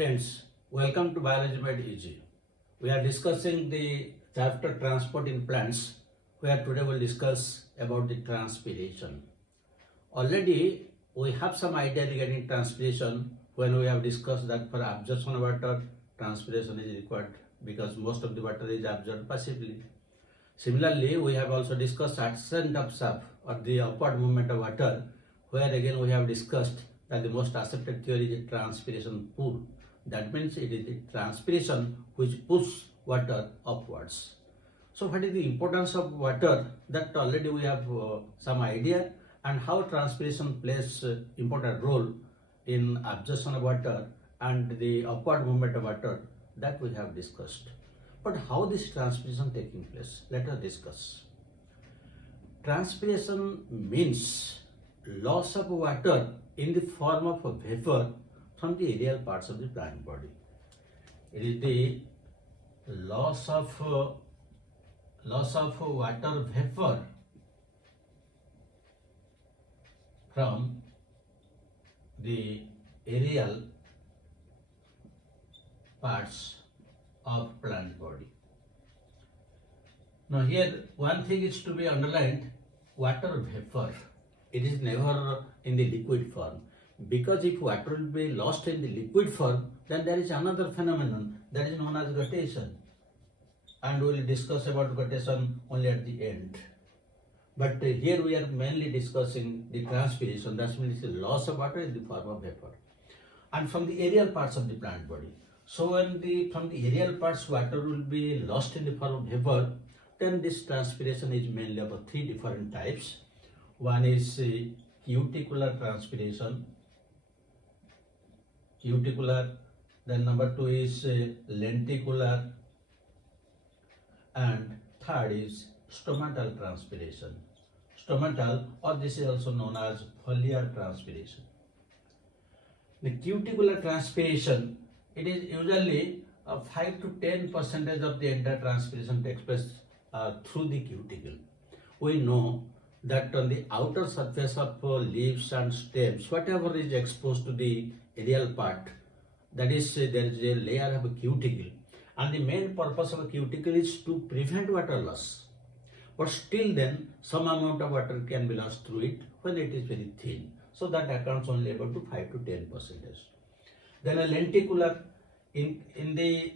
Friends, welcome to Biology Made Easy. We are discussing the chapter Transport in Plants, where today we'll discuss about the transpiration. Already we have some idea regarding transpiration when we have discussed that for absorption of water, transpiration is required because most of the water is absorbed passively. Similarly, we have also discussed ascent of SAP or the upward movement of water, where again we have discussed that the most accepted theory is transpiration pull. That means it is the transpiration which pushes water upwards. So what is the importance of water? That already we have some idea, and how transpiration plays important role in absorption of water and the upward movement of water, that we have discussed. But how this transpiration taking place? Let us discuss. Transpiration means loss of water in the form of a vapor from the aerial parts of the plant body. It is the loss of water vapor from the aerial parts of plant body. Now here one thing is to be underlined: water vapor. It is never in the liquid form, because if water will be lost in the liquid form, then there is another phenomenon that is known as guttation, and we will discuss about guttation only at the end. But here we are mainly discussing the transpiration. That means the loss of water in the form of vapor, and from the aerial parts of the plant body. So when from the aerial parts water will be lost in the form of vapor, then this transpiration is mainly of three different types. One is cuticular transpiration, then number two is lenticular, and third is stomatal transpiration. Stomatal, or this is also known as foliar transpiration. The cuticular transpiration, it is usually 5 to 10% of the entire transpiration takes place through the cuticle. We know that on the outer surface of leaves and stems, whatever is exposed to the aerial part, that is, there is a layer of a cuticle, and the main purpose of a cuticle is to prevent water loss. But still then some amount of water can be lost through it when it is very thin. So that accounts only about to 5 to 10%. Then a lenticular, in the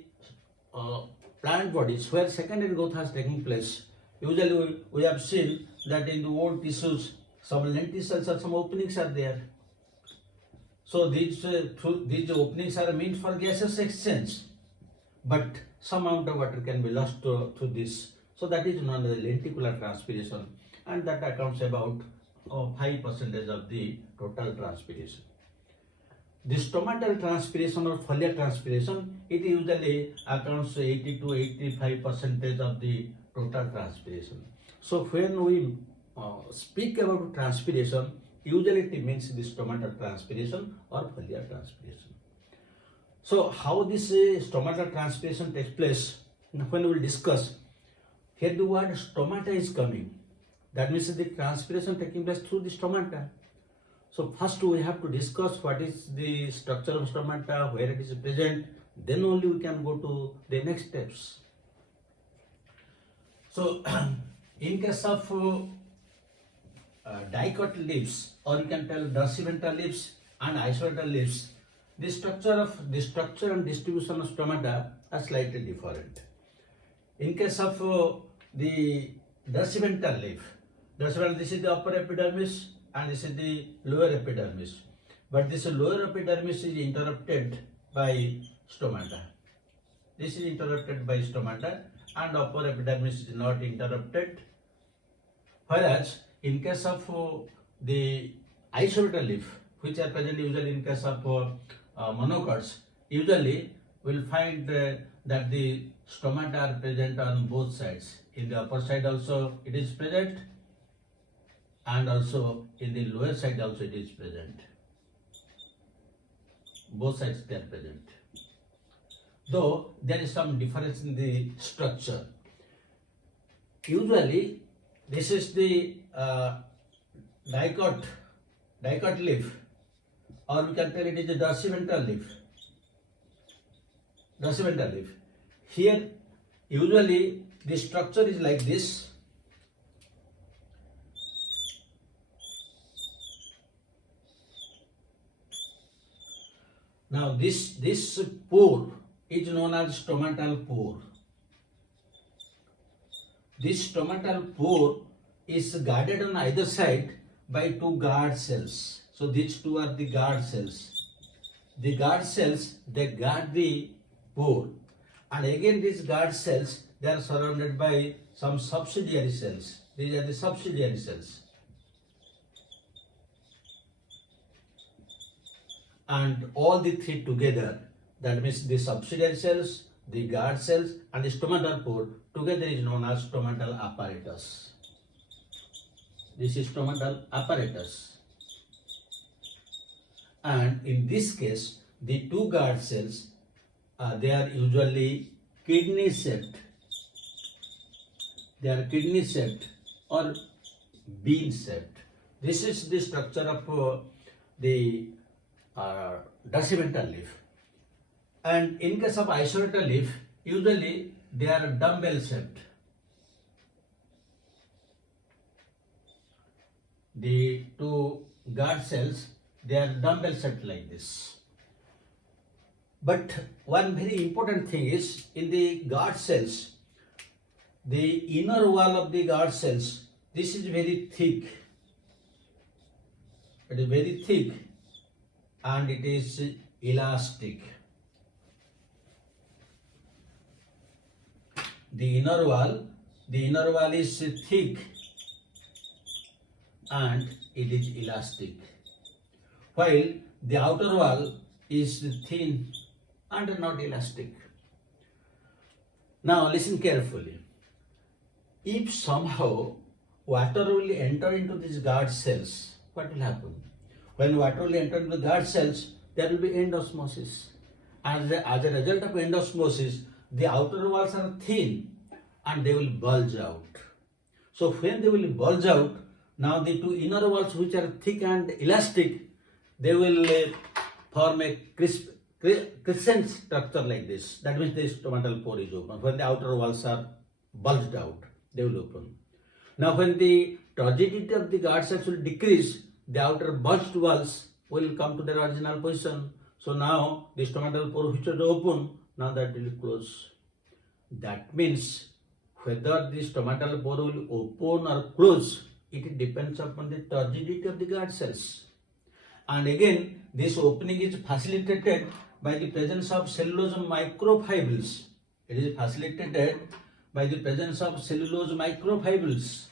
plant bodies where secondary growth has taken place, usually we have seen that in the old tissues some lenticels or some openings are there. So these openings are meant for gaseous exchange, but some amount of water can be lost through this. So that is known as lenticular transpiration, and that accounts about 5% of the total transpiration. The stomatal transpiration or foliar transpiration, it usually accounts 80 to 85% of the total transpiration. So when we speak about transpiration, usually it means the stomatal transpiration or foliar transpiration. So how this stomatal transpiration takes place, when we will discuss, here the word stomata is coming. That means the transpiration taking place through the stomata. So first we have to discuss what is the structure of stomata, where it is present, then only we can go to the next steps. So in case of dicot leaves, or you can tell dorsiventral leaves and isoventral leaves, the structure and distribution of stomata are slightly different. In case of the dorsiventral leaf, this is the upper epidermis and this is the lower epidermis. But this lower epidermis is interrupted by stomata. This is interrupted by stomata, and upper epidermis is not interrupted. Whereas in case of the isoventral leaf, which are present usually in case of monocots, usually we'll find that the stomata are present on both sides. In the upper side also it is present, and also in the lower side also it is present. Both sides they are present. Though there is some difference in the structure. Usually this is the dicot leaf, or we can tell it is a dorsiventral leaf. dorsal leaf. Here usually the structure is like this. Now this pore is known as stomatal pore. This stomatal pore is guarded on either side by two guard cells. So these two are the guard cells. The guard cells, they guard the pore, and again these guard cells, they are surrounded by some subsidiary cells. These are the subsidiary cells. And all the three together, that means the subsidiary cells, the guard cells and the stomatal pore together is known as stomatal apparatus. This is stomatal apparatus. And in this case, the two guard cells, they are usually kidney shaped. They are kidney shaped or bean shaped. This is the structure of the dorsal leaf. And in case of isolated leaf, usually they are dumbbell shaped. The two guard cells, they are dumbbell shaped like this. But one very important thing is, in the guard cells, the inner wall of the guard cells, this is very thick. It is very thick and it is elastic. The inner wall is thick and it is elastic, while the outer wall is thin and not elastic. Now listen carefully. If somehow water will enter into these guard cells, what will happen? When water will enter into the guard cells, there will be endosmosis. As a result of endosmosis, the outer walls are thin and they will bulge out. So when they will bulge out, now the two inner walls, which are thick and elastic, they will form a crescent structure like this. That means the stomatal pore is open. When the outer walls are bulged out, they will open. Now when the turgidity of the guard cells will decrease, the outer bulged walls will come to their original position. So now the stomatal pore, which was open, now that will close. That means whether the stomatal pore will open or close, it depends upon the turgidity of the guard cells. And again, this opening is facilitated by the presence of cellulose microfibrils. It is facilitated by the presence of cellulose microfibrils.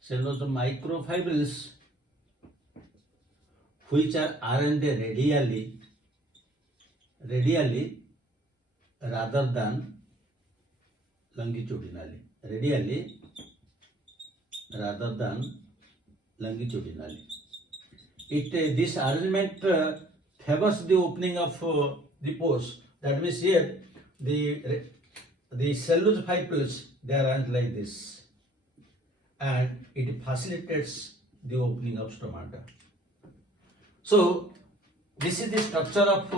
Cellulose microfibrils, which are arranged radially rather than longitudinally. Radially rather than longitudinally. This arrangement favors the opening of the pores. That means here the cellulose fibrils, they are arranged like this, and it facilitates the opening of stomata. So this is the structure of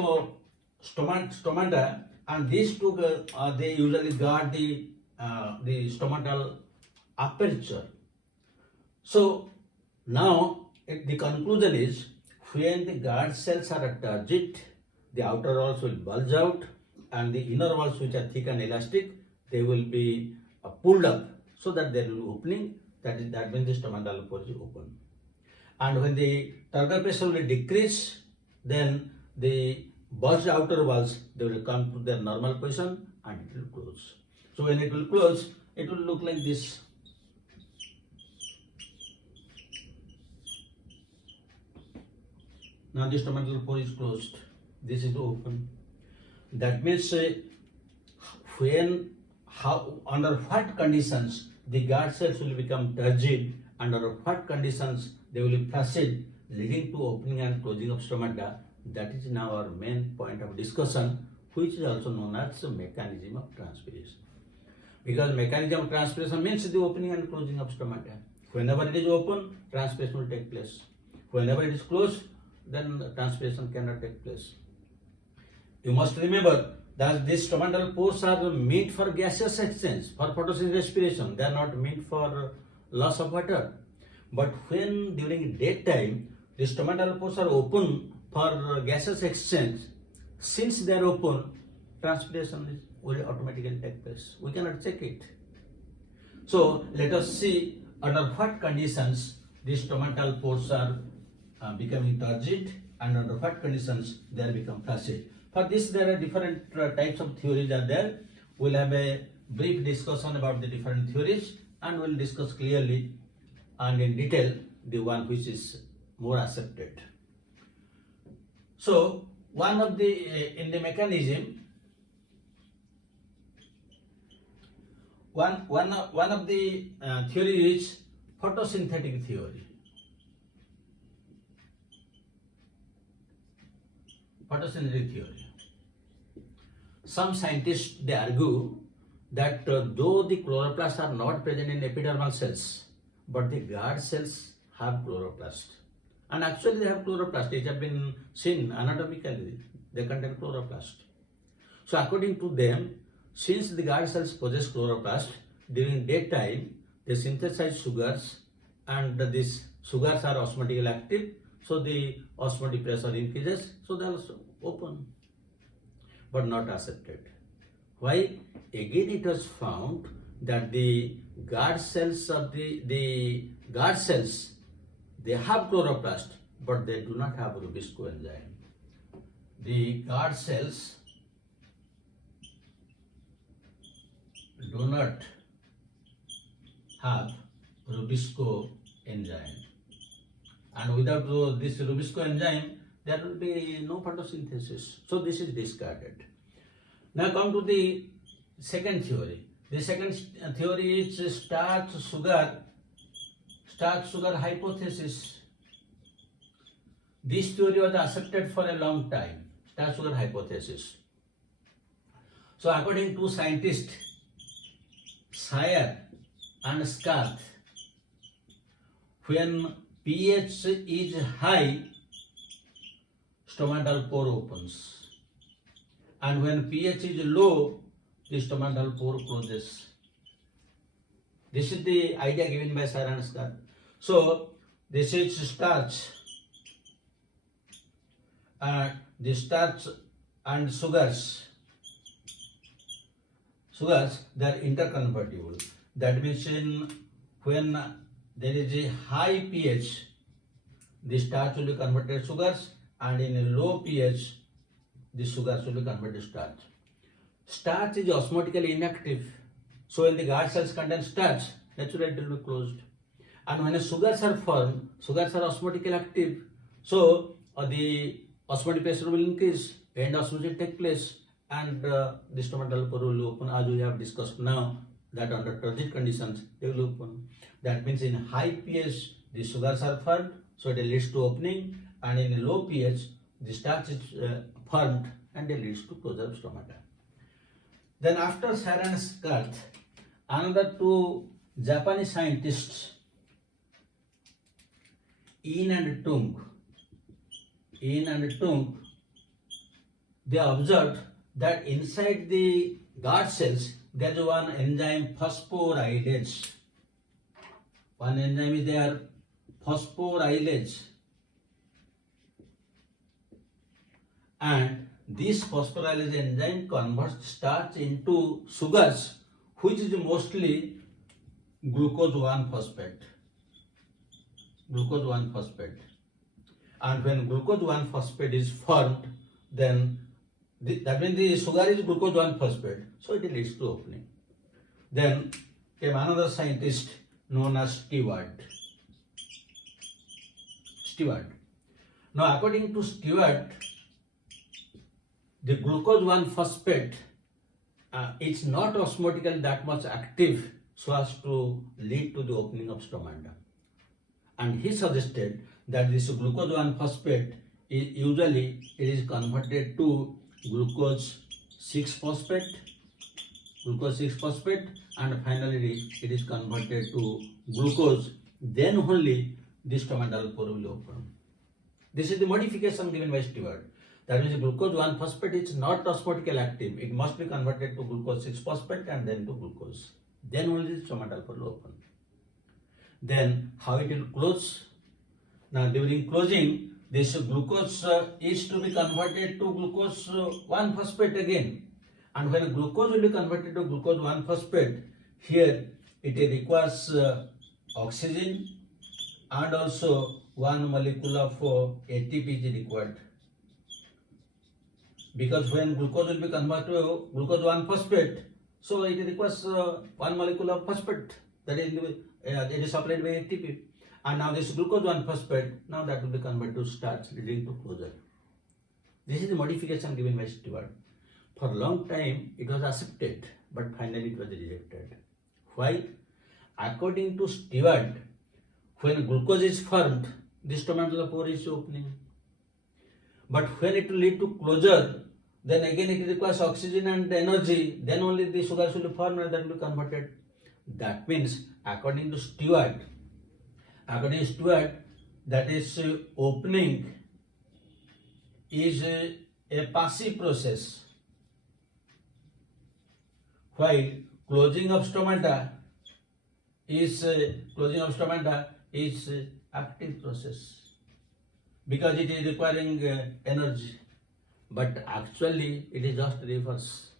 stomata, and these two they usually guard the stomatal aperture. So now the conclusion is, when the guard cells are turgid, the outer walls will bulge out, and the inner walls, which are thick and elastic, they will be pulled up so that there will be opening. That means the stomatal pore is open. And when the turgor pressure will decrease, then the bulged outer walls, they will come to their normal position and it will close. So when it will close, it will look like this. Now the stomatal pore is closed. This is open. That means under what conditions the guard cells will become turgid, and under what conditions they will be flaccid, leading to opening and closing of stomata. That is now our main point of discussion, which is also known as the mechanism of transpiration. Because mechanism of transpiration means the opening and closing of stomata. Whenever it is open, transpiration will take place. Whenever it is closed, then transpiration cannot take place. You must remember that these stomatal pores are meant for gaseous exchange, for photosynthesis respiration. They are not meant for loss of water. But when during daytime, the stomatal pores are open for gaseous exchange, since they are open, transpiration will automatically take place. We cannot check it. So let us see under what conditions the stomatal pores are becoming turgid and under what conditions they are become flaccid. For this there are different types of theories are there. We'll have a brief discussion about the different theories and we'll discuss clearly and in detail the one which is more accepted. So one of the in the mechanism, one of the theory is photosynthetic theory. Photosynthetic theory. Some scientists they argue that though the chloroplasts are not present in epidermal cells, but the guard cells have chloroplast. And actually they have chloroplast. It has been seen anatomically. They contain chloroplast. So according to them, since the guard cells possess chloroplast, during daytime they synthesize sugars and these sugars are osmotically active. So the osmotic pressure increases. So they are also open, but not accepted. Why? Again it was found that the guard cells of the guard cells, they have chloroplast, but they do not have Rubisco enzyme. The guard cells do not have Rubisco enzyme, and without this Rubisco enzyme, there will be no photosynthesis. So this is discarded. Now come to the second theory. The second theory is starch sugar hypothesis. This theory was accepted for a long time, starch sugar hypothesis. So according to scientists Sayer and Scarth, when pH is high, stomatal pore opens, and when pH is low, the stomatal pore closes. This is the idea given by Sayer and Scarth. So this is starch, the starch and sugars, they are interconvertible. That means when there is a high pH, the starch will be converted to sugars, and in a low pH, the sugars will be converted to starch. Starch is osmotically inactive, so when the guard cells contain starch, naturally it will be closed. And when the sugars are formed, sugars are osmotically active, so the osmotic pressure will increase, end osmosis will take place, and the stomatal pore will open, as we have discussed now, that under turgid conditions they will open. That means in high pH the sugars are formed, so it leads to opening, and in a low pH the starch is formed and it leads to closure of stomata. Then after Sayer and Scarth, another two Japanese scientists, In and Tung, they observed that inside the guard cells there is one enzyme phosphorylase. One enzyme is there, phosphorylase. And this phosphorylase enzyme converts starch into sugars, which is mostly glucose 1-phosphate. And when glucose 1-phosphate is formed, then that means the sugar is glucose 1-phosphate, so it leads to opening. Then came another scientist known as Stewart. Now according to Stewart, the glucose 1-phosphate is not osmotically that much active so as to lead to the opening of stomata. And he suggested that this glucose 1-phosphate usually it is converted to glucose 6-phosphate, and finally it is converted to glucose. Then only the stomatal pore will open. This is the modification given by Stewart. That means glucose 1-phosphate is not osmotically active. It must be converted to glucose 6-phosphate and then to glucose. Then only the stomatal pore will open. Then how it will close? Now during closing, this glucose is to be converted to glucose 1-phosphate again. And when glucose will be converted to glucose 1-phosphate, here it requires oxygen and also 1 molecule of ATP is required. Because when glucose will be converted to glucose 1-phosphate, so it requires 1 molecule of phosphate, that is it is supplied by ATP. And now this glucose 1-phosphate, now that will be converted to starch, leading to closure. This is the modification given by Stewart. For a long time it was accepted, but finally it was rejected. Why? According to Stewart, when glucose is formed, the stomatal pore is opening. But when it will lead to closure, then again it requires oxygen and energy, then only the sugar will be formed and that will be converted. That means, according to Stewart, that is opening is a passive process, while closing of stomata is active process, because it is requiring energy. But actually it is just reverse,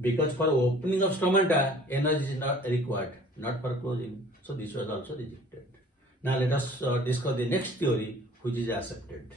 because for opening of stomata energy is not required, not for closing. So this was also rejected. Now let us discuss the next theory which is accepted.